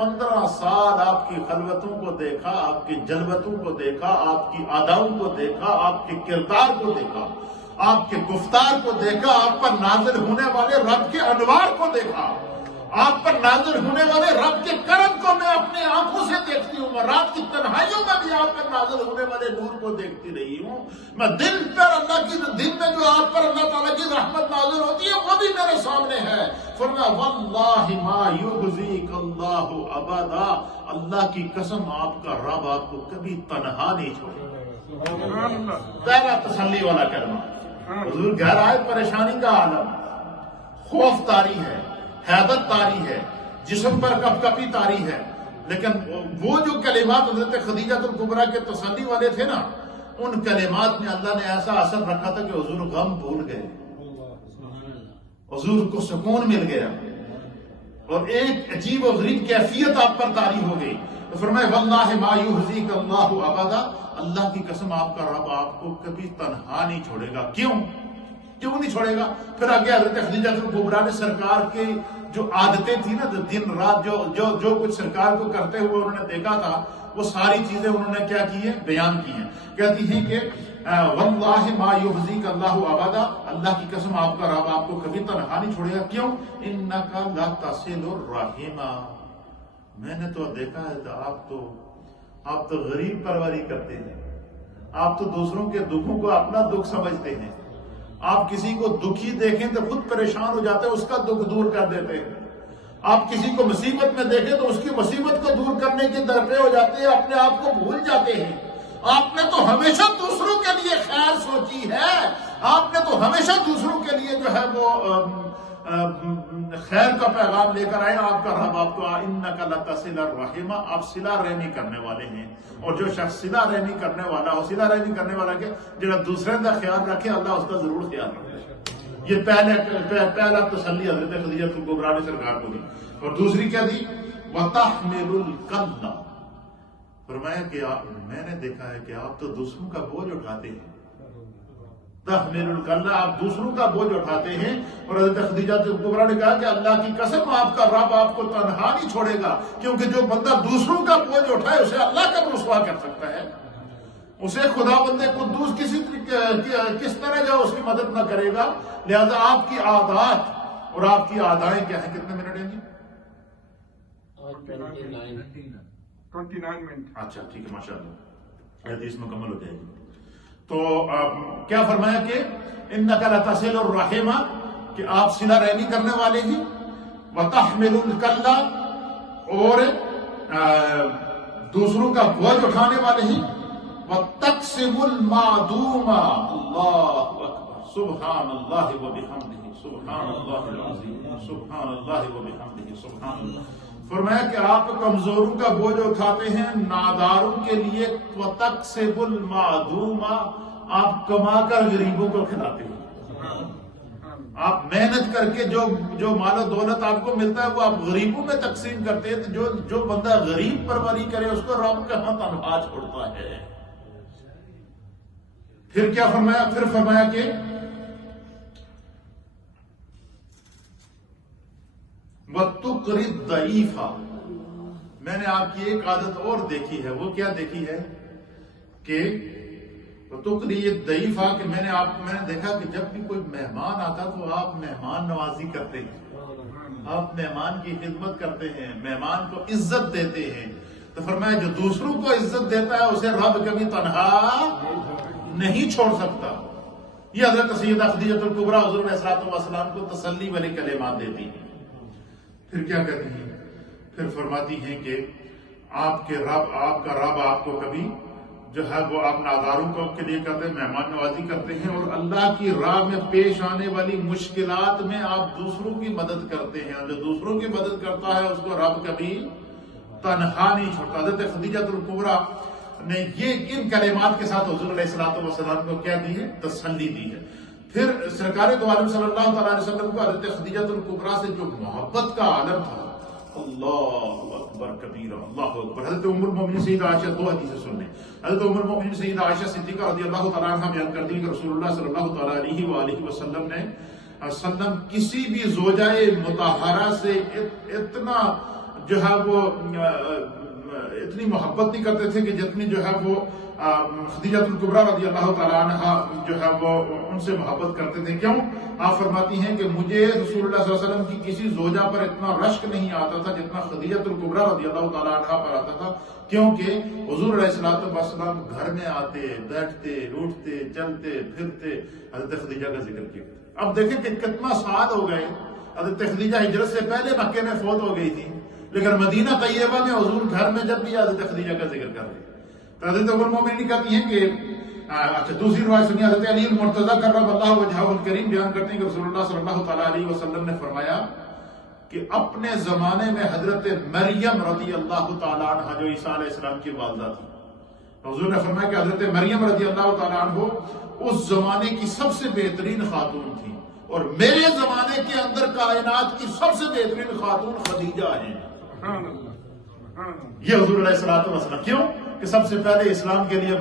15 سال آپ کی خلوتوں کو دیکھا، آپ کی جلوتوں کو دیکھا، آپ کی اداؤں کو دیکھا، آپ کے کردار کو دیکھا، آپ کے گفتار کو دیکھا، آپ پر نازل ہونے والے رب کے انوار کو دیکھا، آپ پر نازل ہونے والے رب کے کرم کو میں اپنی آنکھوں سے دیکھتی ہوں، میں رات کی تنہائیوں میں بھی آپ پر نازل ہونے والے نور کو دیکھتی رہی ہوں، میں دن میں جو آپ پر اللہ تعالیٰ کی رحمت نازل ہوتی ہے وہ بھی میرے سامنے ہے۔ فرمایا واللہ ما یخزیک اللہ ابدا، اللہ کی قسم آپ کا رب آپ کو کبھی تنہا نہیں چھوڑے۔ پہلا تسلی والا کلمہ، حضور گھر آئے، پریشانی کا عالم، خوف طاری ہے، حیبت طاری ہے، جسم پر کپ کپی طاری ہے، لیکن وہ جو کلمات حضرت خدیجہ الکبریٰ کے تسلی والے تھے نا، ان کلمات میں اللہ نے ایسا اثر رکھا تھا کہ حضور غم بھول گئے، حضور کو سکون مل گیا، اور ایک عجیب و غریب کیفیت آپ پر طاری ہو گئی۔ تو فرمائے واللہ ما یخزیک اللہ ابدا، اللہ کی قسم آپ کا رب آپ کو کبھی تنہا نہیں چھوڑے گا۔ کیوں نہیں چھوڑے گا؟ پھر آگے حضرت خدیجہ الکبریٰ نے سرکار کی جو عادتیں تھی نا، دن رات جو کچھ سرکار کو کرتے ہوئے انہوں نے دیکھا تھا، وہ ساری چیزیں انہوں نے کیا کی ہیں؟ بیان کی ہیں۔ کہتی ہیں کہ واللہ ما یخزیک اللہ ابدا، اللہ کی قسم آپ کا رب آپ کو کبھی تنہا نہیں چھوڑے گا۔ کیوں؟ انک لا تصل الرحم، میں نے تو دیکھا ہے آپ تو غریب پروری کرتے ہیں، آپ تو دوسروں کے دکھوں کو اپنا دکھ سمجھتے ہیں، آپ کسی کو دکھی دیکھیں تو خود پریشان ہو جاتے ہیں، اس کا دکھ دور کر دیتے ہیں، آپ کسی کو مصیبت میں دیکھیں تو اس کی مصیبت کو دور کرنے کے درپے ہو جاتے ہیں، اپنے آپ کو بھول جاتے ہیں۔ آپ نے تو ہمیشہ دوسروں کے لیے خیر سوچی ہے، آپ نے تو ہمیشہ دوسروں کے لیے جو ہے وہ خیر کا پیغام لے کر آئے۔ آپ کا رب آپ کو انک لتصل الرحم، آپ صلہ رحمی کرنے والے ہیں، اور جو شخص صلہ رحمی کرنے والا ہو، صلہ رحمی کرنے والا کہ جو دوسرے کا خیال رکھے، اللہ اس کا ضرور خیال رکھے۔ یہ پہلا تسلی حضرت خدیجہ الکبریٰ نے سرکار کو دی۔ اور دوسری کیا دی؟ وَتَحْمِلُ الْكَلَّ، فرمایا کہ میں نے دیکھا ہے کہ آپ تو دوسروں کا بوجھ اٹھاتے ہیں، تحمل الکلہ، آپ دوسروں کا بوجھ اٹھاتے ہیں۔ اور حضرت خدیجہ الکبریٰ نے کہا کہ اللہ کی قسم آپ کا رب آپ کو تنہا نہیں چھوڑے گا، کیونکہ جو بندہ دوسروں کا بوجھ اٹھائے اسے اللہ کب رسوا کر سکتا ہے؟ اسے خدا بندے قدوس کس طرح جو اس کی مدد نہ کرے گا۔ لہذا آپ کی عادات اور آپ کی عادائیں کیا ہیں؟ کتنے منٹ ہیں جی؟ 29 منٹ۔ اچھا ٹھیک ہے، ماشاءاللہ حدیث مکمل ہو جائے گی۔ تو کیا فرمایا کہ انک لتصل الرحم، کہ آپ صلہ رحمی کرنے والے ہیں، وتحمل الکلہ، اور دوسروں کا بوجھ اٹھانے والے ہیں، وتکسب المعدوم، اللہ اکبر، سبحان اللہ وبحمدہ، سبحان اللہ العظیم، سبحان اللہ وبحمدہ، سبحان اللہ۔ فرمایا کہ آپ کمزوروں کا بوجھ اٹھاتے ہیں، ناداروں کے لیے، وَتَكْسِبُ الْمَعْدُومَ، آپ کما کر غریبوں کو کھلاتے ہیں، آپ محنت کر کے جو مال و دولت آپ کو ملتا ہے وہ آپ غریبوں میں تقسیم کرتے ہیں۔ تو جو بندہ غریب پروری کرے اس کو رب کہاں تنہا چھوڑتا ہے؟ پھر کیا فرمایا؟ پھر فرمایا کہ وَتُقْرِ الضَّعِيفَ، میں نے آپ کی ایک عادت اور دیکھی ہے، وہ کیا دیکھی ہے کہ وَتُقْرِ الضَّعِيفَ، کہ میں نے دیکھا کہ جب بھی کوئی مہمان آتا تو آپ مہمان نوازی کرتے ہیں، آپ مہمان کی خدمت کرتے ہیں، مہمان کو عزت دیتے ہیں۔ تو فرمایا جو دوسروں کو عزت دیتا ہے اسے رب کبھی تنہا نہیں چھوڑ سکتا۔ یہ حضرت سیدہ خدیجہ الکبریٰ حضور علیہ السلام کو تسلی والی کلمات دیتی ہیں۔ پھر کیا کہتی ہیں؟ پھر فرماتی ہیں کہ آپ کا رب آپ کو کبھی جو ہے وہ آپ ناداروں کے لیے کرتے ہیں، مہمان نوازی کرتے ہیں، اور اللہ کی راہ میں پیش آنے والی مشکلات میں آپ دوسروں کی مدد کرتے ہیں، اور جو دوسروں کی مدد کرتا ہے اس کو رب کبھی تنہا نہیں چھوڑتا۔ حضرت خدیجہ الکبریٰ نے یہ ان کلمات کے ساتھ حضور علیہ السلام کو کیا دی ہے؟ تسلی دی ہے۔ پھر سرکار دو عالم صلی اللہ تعالیٰ علیہ وسلم کو حضرت خدیجہ الکبریٰ سے جو محبت کا عالم تھا، اللہ اکبر کبیرہ، اللہ اکبر۔ حضرت ام المؤمنین سیدہ عائشہ، دو حدیثیں سن لیں۔ حضرت ام المؤمنین سیدہ عائشہ صدیقہ رضی اللہ تعالیٰ عنہ بیان کرتی ہیں کہ رسول اللہ صلی اللہ تعالیٰ علیہ وآلہ وسلم نے کسی بھی زوجہ مطہرہ سے اتنا جو ہے وہ اتنی محبت نہیں کرتے تھے کہ جتنی جو ہے وہ خدیجہ الکبریٰ رضی اللہ تعالیٰ عنہ جو ہے وہ ان سے محبت کرتے تھے. کیوں؟ آپ فرماتی ہیں کہ مجھے رسول اللہ صلی اللہ علیہ وسلم کی کسی زوجہ پر اتنا رشک نہیں آتا تھا جتنا خدیجہ الکبریٰ رضی اللہ تعالیٰ عنہ پر آتا تھا. کیونکہ حضور علیہ السلام گھر میں آتے، بیٹھتے، اٹھتے، چلتے پھرتے حضرت خدیجہ کا ذکر کیا. اب دیکھیں کہ کتنا سال ہو گئے. حضرت خدیجہ ہجرت سے پہلے مکے میں فوت ہو گئی تھی، لیکن مدینہ طیبہ میں حضور گھر میں جب بھی حضرت خدیجہ کا ذکر کر رہے. تو حضرت ام المومنین کہتی ہیں کہ اچھا دوسری روایت سنیے. حضرت علی المرتضیٰ کرم اللہ وجہہ الکریم بیان کرتے ہیں کہ رسول اللہ صلی اللہ تعالیٰ علیہ وسلم نے فرمایا کہ اپنے زمانے میں حضرت مریم رضی اللہ تعالیٰ عنہ جو عیسیٰ علیہ السلام کی والدہ تھی، حضور نے فرمایا کہ حضرت مریم رضی اللہ تعالیٰ عنہ اس زمانے کی سب سے بہترین خاتون تھی، اور میرے زمانے کے اندر کائنات کی سب سے بہترین خاتون خدیجہ ہیں. سبحان اللہ، سبحان اللہ. یہ حضور علیہ السلام. کیوں کہ سب سے پہلے اسلام کے لیے